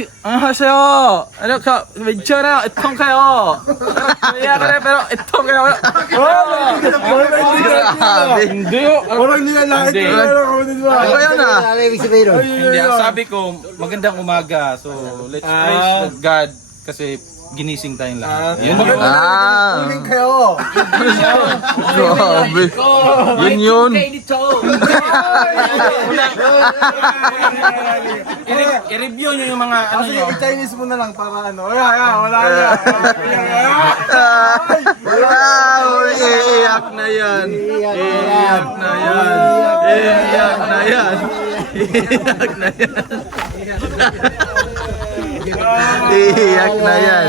안녕하세요. 이렇게 왼쪽에 이통가요. 그래, pero 이통가요. Hindi. Walang nilalait Hindi. Ano yan ah? Hindi, ang sabi ko, magandang umaga. So, let's praise God kasi ginising tayong lahat. Yun yun. Uling kayo. Grabe. Yun. I-review nyo yung mga ano Sige, nyo. i-Chinese mo na lang para ano. Wala na. Wow! Iiyak na yan. Iiyak na yan. Iiyak na yan. Iiyak na yan. Iiyak na yan.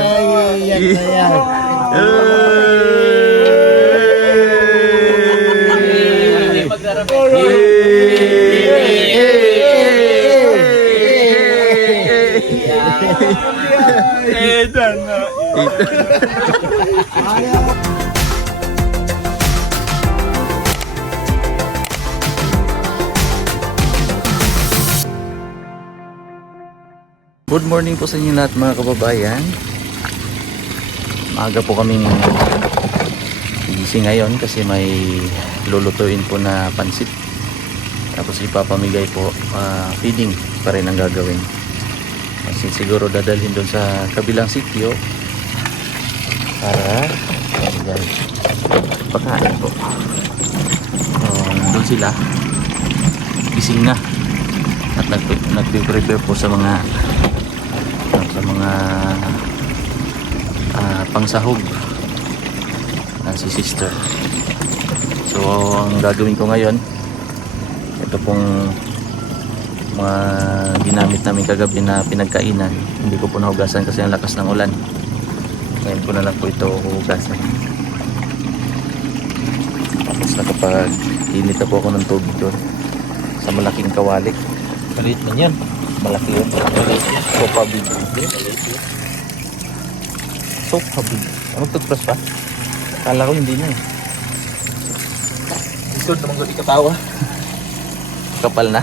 Good morning po sa inyo lahat mga kababayan. Maaga po kaming gising ngayon kasi may lulutuin po na pansit. Tapos ipapamigay po, feeding pa rin ang gagawin. Kasi siguro dadalhin doon sa kabilang sitio para pagkain po. Doon sila gising na at nagpe-prepare po sa mga pangsahog ng si sister. So ang gagawin ko ngayon, ito pong mga ginamit namin kagabi na pinagkainan, hindi ko po nahugasan kasi ang lakas ng ulan. Ngayon ko na lang po ito hugasan. Tapos nakapag-init na po ako ng tubig doon sa malaking kawali. Maliit na yan. Malaki yun. Sofa big. Sofa big. Ano toothbrush pa? Kala ko hindi na eh. Isod naman ko di katawa. Kapal na.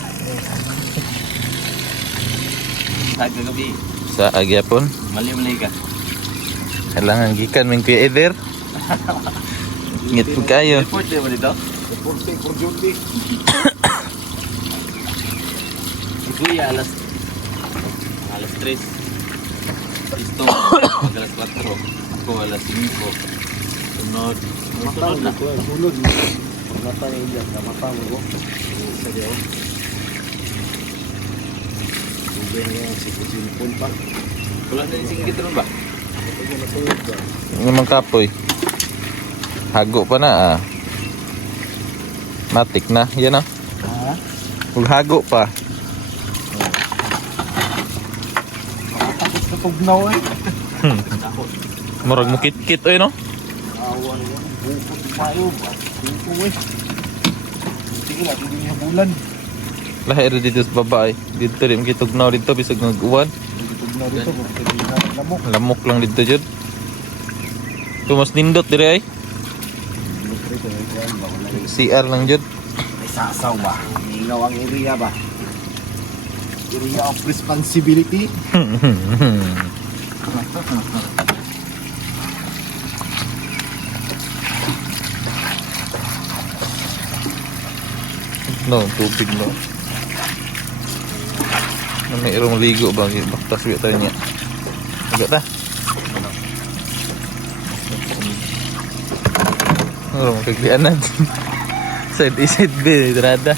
Kagabi, Sa agyapon. mali-mali ka. Kailangan gikan ng kuya Eder. Ngit po kayo. Report din mo dito? For duty. Kuya, alas 3. Isto, alas 4. Ako alas 5. Sunod. Sunod na. Sunod. Mata na iyan. Mata mo ko. Sa diyo. Ubay na yan. Sipon pa. Wala na yung singgit ron ba? Ano mang kapoy? Hago pa na ah. Matik na. Yan ah. Ha? Huwag hago pa. Tapos natugnaw eh. Murag mo kit-kit oy no? Awan yan. Bukod tayo ba? Bukod eh. Sige lang. Hindi niya bulan. Lahir dito sa babae. Dito rin kitugnaw dito bisag nag-uwan. Natugnaw dito. Bukod na lamok. Lamok lang dito jud. Tumas nindot dire ay. CR lang jud. May sasaw ba? Minaw ang area ba? Area of responsibility. No, tubig no. May irong ligo ba? Baktas biya tayo niya. Agak ta. Oh, kaglianan. Side A, side B, drada.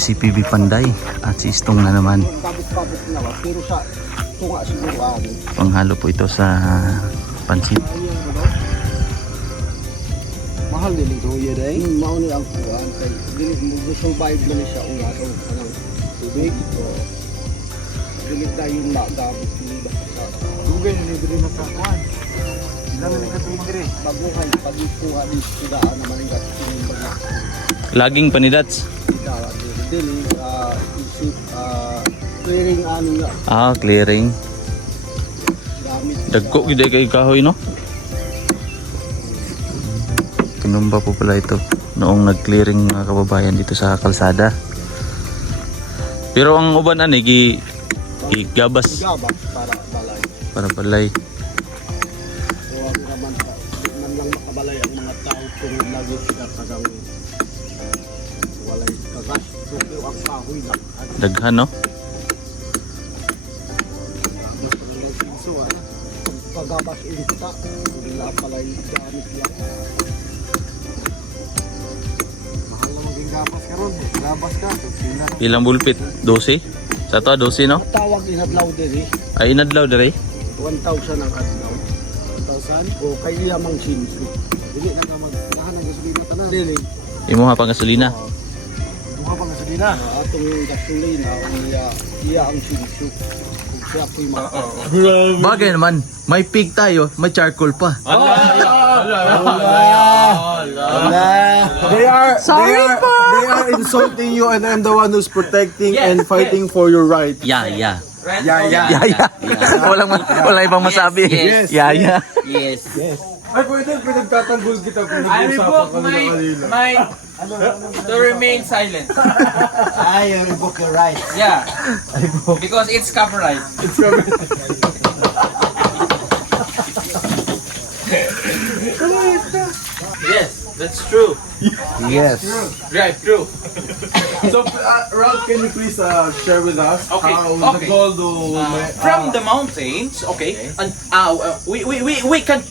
Si PB Panday at si Istong na naman. Tapos na ba? Pero sa tunga siguro Panghalo po ito sa pansit. mahal din ito yun eh. Mao ni ang kuwan kay dili mo survive man siya unya so kanang tubig so dili tayo magabot ni basta dugay ni diri makakuan. Ilang ni katong diri. Baguhay pagikuha ni sidaan na maningkat kining bagyo. Laging panidats. Dawa dili isip clearing ano nga Ah, clearing. gamit. Dagko gid kay kahoy no. Kinumba po pala ito noong nag-clearing mga kababayan dito sa kalsada. Pero ang uban ani gabas Gabas para balay. para balay. So ang naman man lang makabalay ang mga tao kung lagi sila kagang walay kagas. So ang kahoy lang. Daghan no. So pagabas ilita wala palay gamit lang. Mahal na maging gabas karon. Gabas ka. Sila Ilang bulpit? 12? Sa to 12 no? tawag inadlaw diri. Ay inadlaw dere. 1,000 ang adlaw. 1,000 o kay iya mang sinso. Dili na ka maglahan ng gasolina tanan. Dili. Imo ha pang gasolina. Duha pang gasolina. Atong gasolina iya ang sinso. Kung siya po'y Bagay naman, may pig tayo, may charcoal pa. They are insulting you and I'm the one who's protecting and fighting for your right. Yeah. Yeah. Wala ibang masabi. Yes. Yeah. Yes. Ay, pwede pinagtatanggol kita kung I nag-usapan revoke kami na kanina. my to remain silent. I revoke your right. Yeah. Because it's copyright. Yes, that's true. Yes. Right, true. So, Ralph, can you please share with us Okay, how the okay. gold From the mountains, okay, and we can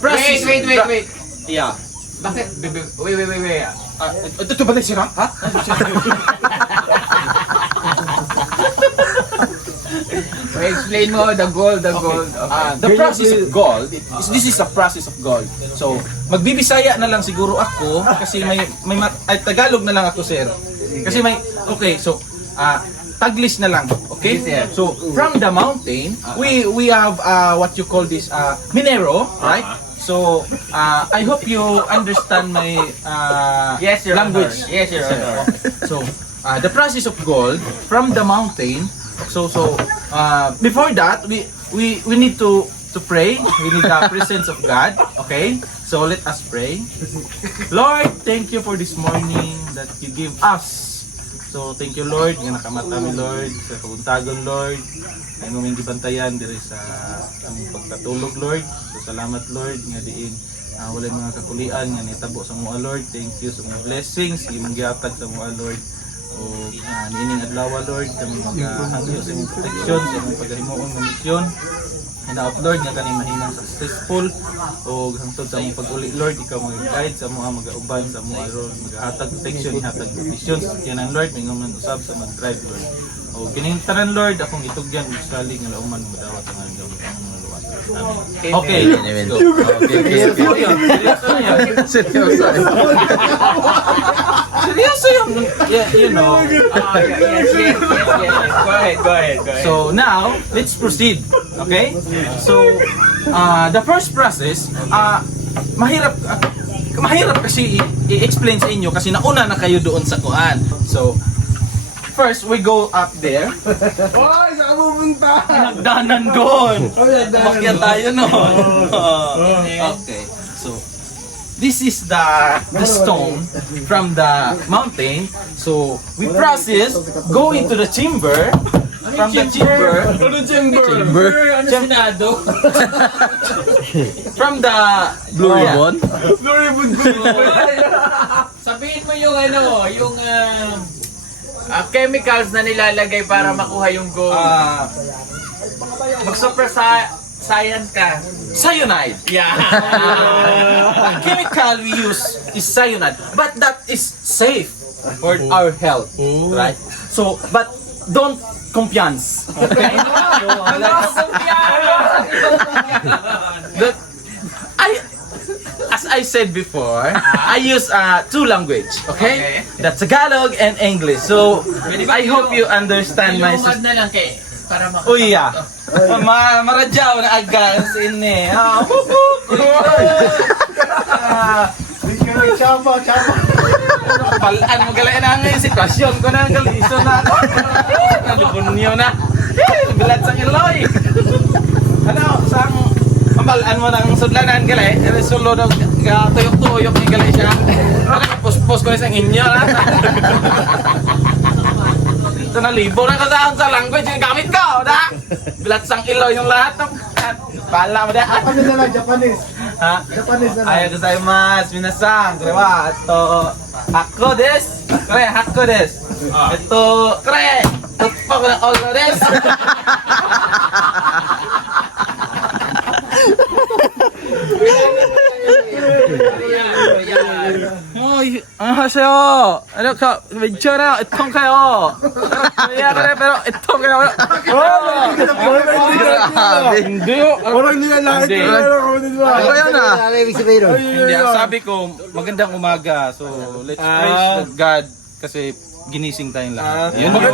process. Wait. Yeah. Bakit? Wait. Ito ba sira? Ha? Explain mo the gold. The process of gold, this is a process of gold. So, magbibisaya na lang siguro ako kasi ay Tagalog na lang ako, sir. Kasi Taglis na lang, okay? So, from the mountain, we have what you call this minero, right? So, I hope you understand my Yes, Your language. Honor. Yes, Your Honor. So, the process of gold from the mountain. So before that, we need to pray. We need the presence of God. Okay. So let us pray. Lord, thank you for this morning that you give us. So thank you, Lord, nga nakamata mi, Lord, sa kabuntagon, Lord. Ay mo ming gibantayan diri sa among pagkatulog, Lord. So salamat, Lord, nga diin walay mga kakulian nga nitabo sa mga, Lord. Thank you sa mga blessings imong gihatag sa mga, Lord. O niining adlaw, Lord, kami maghangyo sa imong protection, sa imong paghimuon nga misyon. Hinaot, Lord, nga kani mahimong successful o hangtod sa among pag-uli, Lord, ikaw mag-guide sa mga mag-auban sa mga, Lord, maghatag protection, ihatag provision sa kinan, Lord, mingon usab sa mag-drive, Lord. O kining tanan, Lord, akong itugyan usali nga lauman madawat ang gamit ang mga luwas. Amen. Okay. Amen. Seryoso yun. Yeah, you know. Yes. Go ahead. So now, let's proceed. Okay? So, the first process, mahirap kasi i-explain sa inyo kasi nauna na kayo doon sa kuan. So, first we go up there. Oy, saan mo punta? Nagdanan doon. Umakyat tayo noon. Okay. So, this is the stone from the mountain. So, we process, go into the chamber. From the chamber. Sinado. From the Blue ribbon. Sabihin mo yung chemicals na nilalagay para makuha yung gold. Mag-super science ka. Cyanide. Yeah. The chemical we use is cyanide, but that is safe for our health, right? So, but don't confiance. Okay? As I said before, I use two language, okay? The Tagalog and English. So, I hope you understand my Ilumad na lang kay para Oh yeah. Maradyaw na agas ini. Chapa. Balaan mo galain na ngayon sitwasyon ko na galiso na ako. Nalubunyo na. Bilat sa iloy. Ano, sang balaan mo ng sudlanan galay. Resulo daw tuyok-tuyok ni galay siya. Pus-pus ko na sa inyo na. Ito na libo na kasahon sa language yung gamit ko. Da? Bilat sang iloy yung lahat. Pala mo da. Ano na lang, Japanese? Ha? Japanese na lang. Ayaw gozaimasu, minasan. Kore wa, hakko desu. Kore, hakko desu. Kore, tupok na olo desu. 안녕하세요. 이렇게 왼쪽에 이통가요. pero itong kayo. Hindi. Walang nilalait. Hindi. Ano yan ah? Hindi, ang sabi ko, magandang umaga. So, let's praise God kasi ginising tayong lahat. Yun yun.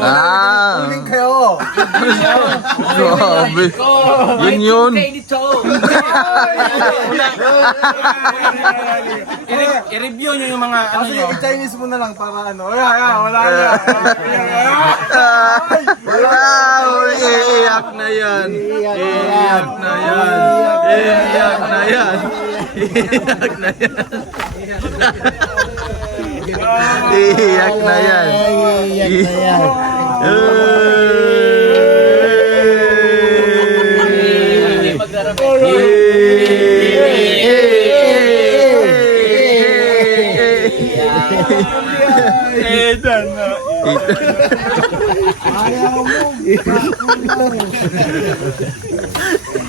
Uling kayo. Grabe. Yun yun. I-review nyo yung mga ano Kasi nyo. i-Chinese mo na lang para ano. Wala yan. Wow! Iiyak na yan. Iiyak na yan. Iiyak na yan. Iiyak na yan. Iiyak na yan.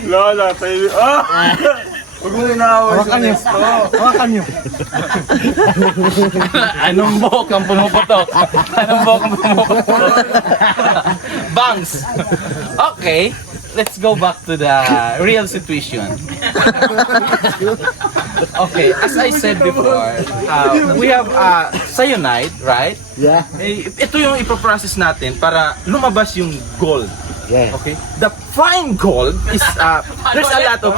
Lola, tayo. Huwag mo inaaway sa next to. Hawakan niyo. Anong buhok ang pumuputok? Anong buhok ang pumuputok? Bangs! Okay, let's go back to the real situation. Okay, as I said before, we have cyanide, right? Yeah. Ito yung ipoprocess natin para lumabas yung gold. Yeah. Okay? The fine gold is, there's a lot of,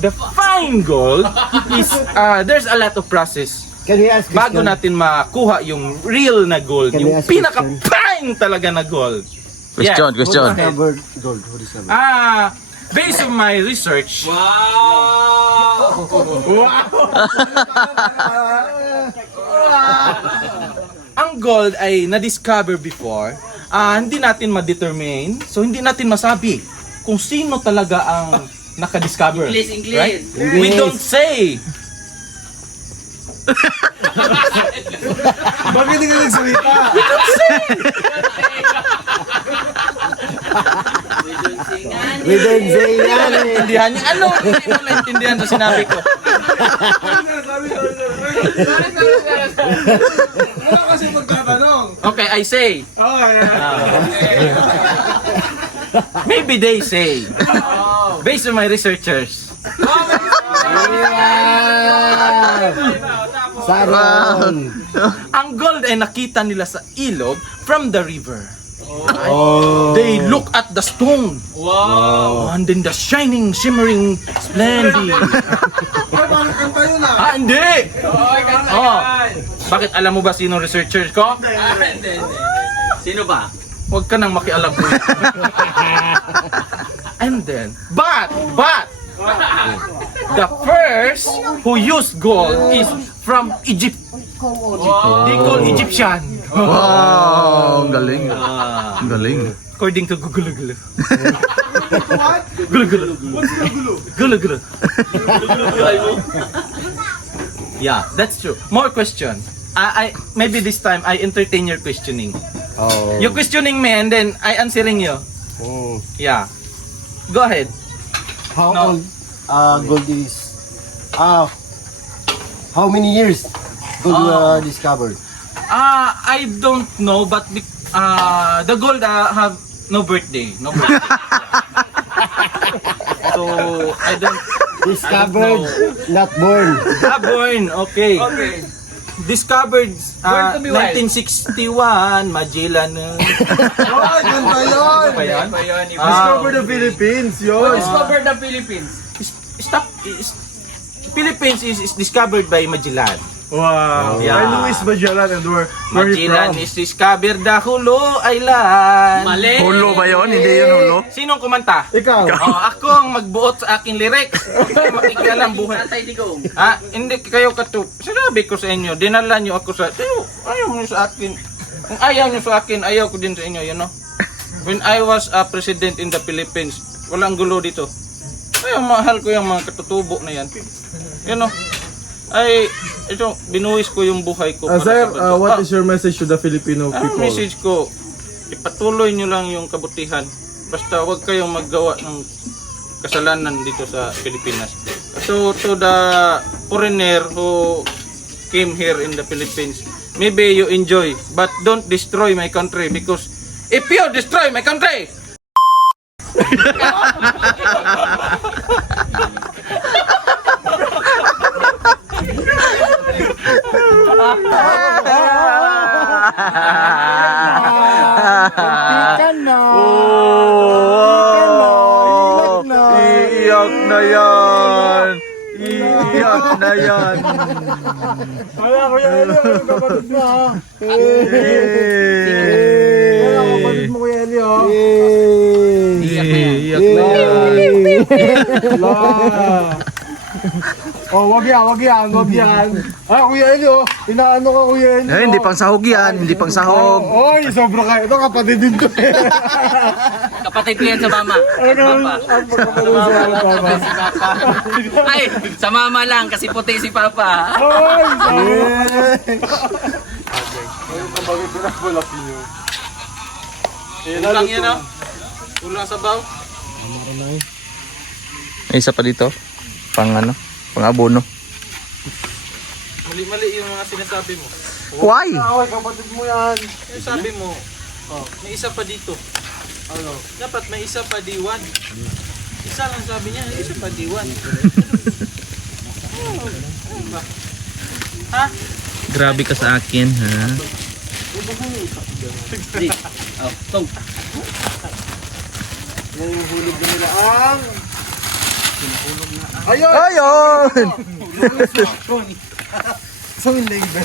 the fine gold is, there's a lot of process Can we ask bago natin makuha yung real na gold, Can we yung ask question? pinaka-fine talaga na gold. Question, Yeah. question. Covered gold. What is that? Based on my research, ang gold ay na-discover before, hindi natin ma-determine, so hindi natin masabi kung sino talaga ang naka-discover. English. Right? We don't say. Bakit hindi ka nagsalita? We don't say yan eh. Naintindihan niyo? Ano? Hindi mo naintindihan sa sinabi ko. Wala kasi magtatanong. Okay, I say. Oh, yeah. Maybe they say. Based on my researchers. Saron. Ang gold ay nakita nila sa ilog from the river. They look at the stone. Wow. And then the shining, shimmering, splendid. Parang kanta yun ah. Hindi! Bakit alam mo ba sino researcher ko? Sino ba? Huwag ka nang makialam ko. And then, but, the first who used gold is from Egypt. They call Egyptian. Wow, ang galing. Ang galing. According to Google. What? Gulo. What's the gulo? Gulo. Yeah, that's true. More question. I maybe this time I entertain your questioning. Oh. You questioning me and then I answering you. Yeah. Go ahead. How No. old gold is? How many years gold discovered? I don't know, but the gold have no birthday. So I don't Discovered, know. not born. Born. Okay. discovered Born to be wild. 1961 Magellan. Ay, ganda yun! Ba yan? Discover the Philippines, yun! Discover the Philippines. Stop. Philippines is discovered by Magellan. Wow! Yeah. By Luis Magellan and where he Magellan from? is discovered the Hulu Island. Mali. Hulo ba yun? Hindi yun hulo. Sinong kumanta? Ikaw! Ako ang magbuot sa aking lyrics. Makikialam buhay. Tatay Digong. Hindi kayo katup. Sinabi ko sa inyo, dinala nyo ako sa... Ayaw nyo sa akin. Kung ayaw nyo sa akin, ayaw ko din sa inyo, you know? When I was a president in the Philippines, walang gulo dito. Kaya mahal ko yung mga katutubo na yan. You know? Ito, binuwis ko yung buhay ko. Sir, what is your message to the Filipino Ang people? message ko, ipatuloy nyo lang yung kabutihan. Basta huwag kayong maggawa ng kasalanan dito sa Pilipinas. So, to the foreigner who came here in the Philippines, maybe you enjoy, but don't destroy my country because if you destroy my country, Ikan na! Oh, na! iiyak na yan. Iiyak na yan. Wala ko yan, Elio. Ano kapatid mo, ha? Wala ko kapatid mo, Kuya Elio. Iiyak na yan. Oh, wag yan. Kuya Elio, inaano ka, Kuya Elio. Eh, hindi pang sahog yan. Hindi pang sahog. Oy, sobra ka. Ito, kapatid din to. Kapatid ko yan sa mama. Ano Papa. ang pagkakaroon sa Papa? Ay, sa mama lang kasi puti si Papa. Oy, sabi. ulang yan o. Ulang sabaw. May isa pa dito. Pang ano? Pang abono. Mali-mali yung mga sinasabi mo. Why? Oy, kapatid mo yan. Yung sabi mo, may isa pa dito. Ano? Dapat may isa pa D1. Isa lang sabi niya, isa pa D1. Ha? Grabe ka sa akin, ha? Oh, tong. Yan yung hulog na nila ang... Ayun! Ayun! Isang leg ba?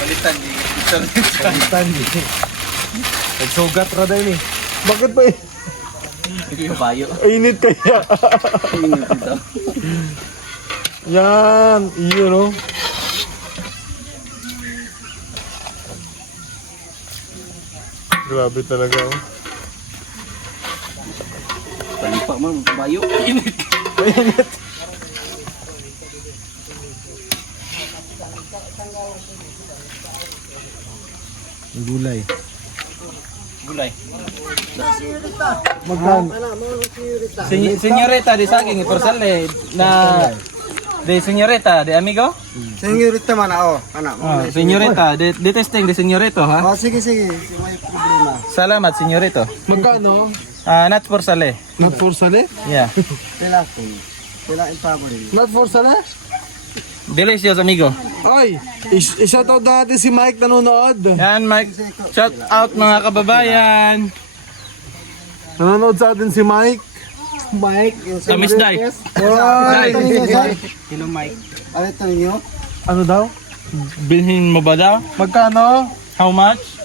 Palitan, Nagsugat ra din eh. Bakit ba Kabayo. init kaya? Yan, iyo no? Grabe talaga oh. Palipa mo, kabayo. Init. Gulay. Gulay. Magkan. Senyorita de saging iporsale na de senyorita de amigo. Senyorita man ako, anak mo. Senyorita de testing de senyorito ha. Oh, sige. May problema. Salamat senyorito. Magkano? Not for sale. Not for sale? Yeah. Kailangan pa Not for sale? Delicious amigo. Ay, i-shoutout natin si Mike nanonood. Yan Mike. Shout out mga kababayan. Nanonood sa atin si Mike. Mike, yung Sa Miss Dai. Ay, Hello Mike. ito ninyo? Ano daw? Bilhin mo ba daw? Magkano? How much?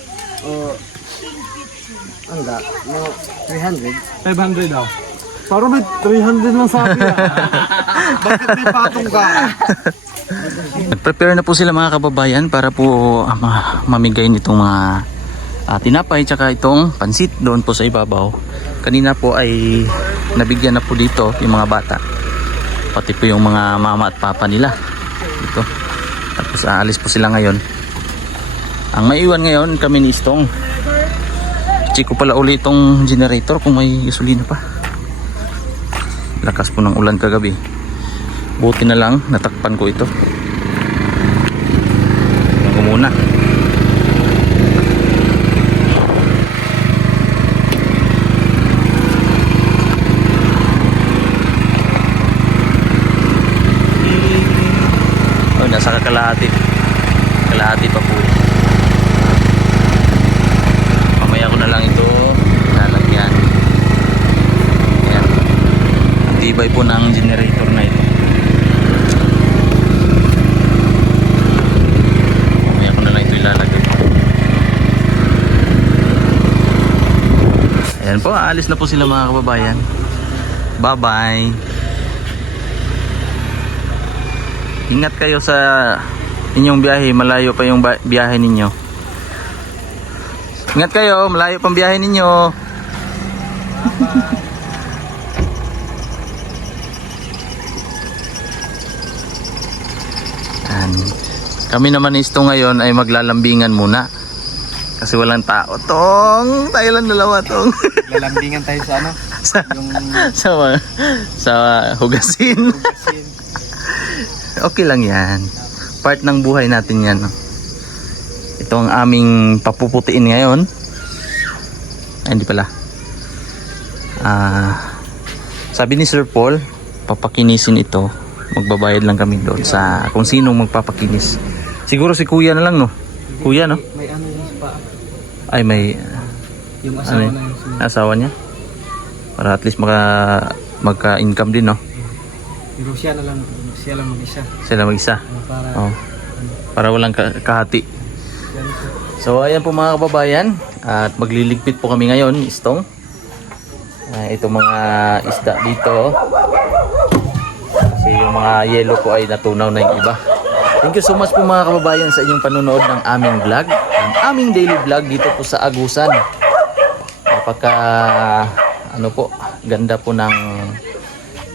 Ano da? No, 300. 500 daw. Parang may 300 lang sabi ah. Bakit may patong ka? Nag-prepare na po sila mga kababayan para po mamigay nitong mga tinapay tsaka itong pansit doon po sa ibabaw. Kanina po ay nabigyan na po dito yung mga bata. Pati po yung mga mama at papa nila dito. Tapos aalis po sila ngayon. Ang maiwan ngayon kami ni Istong. Check ko pala uli itong generator kung may gasolina pa. Lakas po ng ulan kagabi. Buti na lang natakpan ko ito. Ako muna. kalahati pa po. Mamaya ko na lang ito lalagyan. Ayan. Ang tibay po ng generator na ito. Mamaya ko na lang ito ilalagay. Ayan po, aalis na po sila mga kababayan. Bye bye. Ingat kayo sa inyong biyahe, malayo pa yung biyahe ninyo. Ingat kayo, malayo pang biyahe ninyo. Yan. Kami naman isto ngayon ay maglalambingan muna. Kasi walang tao. Tong, tayo lang dalawa tong. Lalambingan tayo sa ano? sa hugasin. Okay lang yan. Part ng buhay natin yan. Ito ang aming papuputiin ngayon. Ay, hindi pala. Sabi ni Sir Paul, papakinisin ito. Magbabayad lang kami doon sa kung sinong magpapakinis. Siguro si Kuya na lang, no? Kuya, no? May ano yung spa. Ay, may... Yung Ano yun? Asawa niya? Para at least magka-income din, no? Pero siya lang mag-isa. Sila mag-isa. Para Oh. Para walang kahati. So ayan po mga kababayan, at magliligpit po kami ngayon, istong. Ito mga isda dito. Kasi yung mga yellow po ay natunaw na yung iba. Thank you so much po mga kababayan sa inyong panonood ng aming vlog. Ang aming daily vlog dito po sa Agusan. Napaka ano po, ganda po ng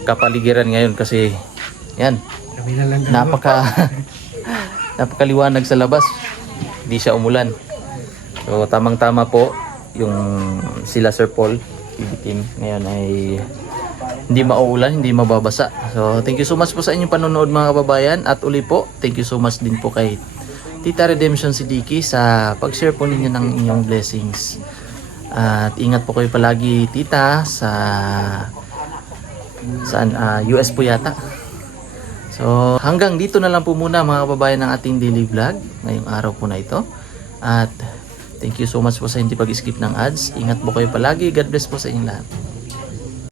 kapaligiran ngayon kasi yan. Napakaliwanag sa labas. Hindi siya umulan. So tamang-tama po yung sila Sir Paul team ngayon ay hindi mauulan, hindi mababasa. So thank you so much po sa inyong panonood mga kababayan, at uli po thank you so much din po kay Tita Redemption Siddiqui sa pag-share po ninyo ng inyong blessings. At ingat po kayo palagi tita sa US po yata. So hanggang dito na lang po muna mga kababayan ng ating daily vlog ngayong araw po na ito. At thank you so much po sa hindi pag-skip ng ads. Ingat po kayo palagi. God bless po sa inyong lahat.